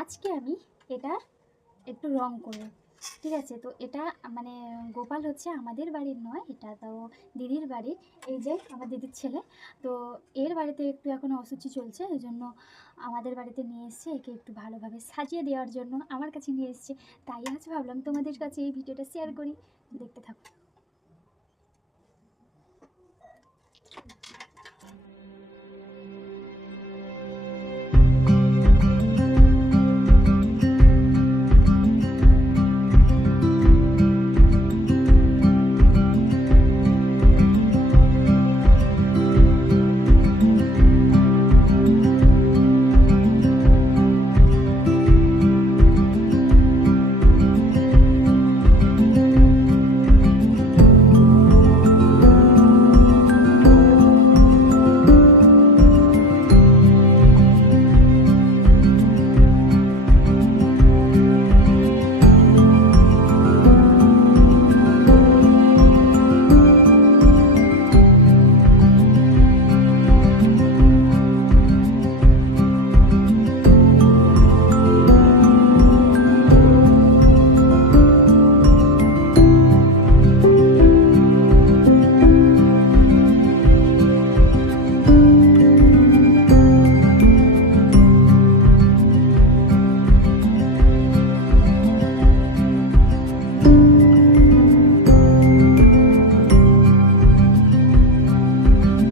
আজকে আমি এটার একটু রং করব, ঠিক আছে? তো এটা মানে গোপাল হচ্ছে আমাদের বাড়ির নয়, এটা তো দিদির বাড়ির। এই যে আমার দিদির ছেলে, তো এর বাড়িতে একটু এখন অসুচি চলছে, এই জন্য আমাদের বাড়িতে নিয়ে এসছে একে একটু ভালোভাবে সাজিয়ে দেওয়ার জন্য আমার কাছে নিয়ে এসছে। তাই আজ ভাবলাম তোমাদের কাছে এই ভিডিওটা শেয়ার করি, দেখতে থাকো।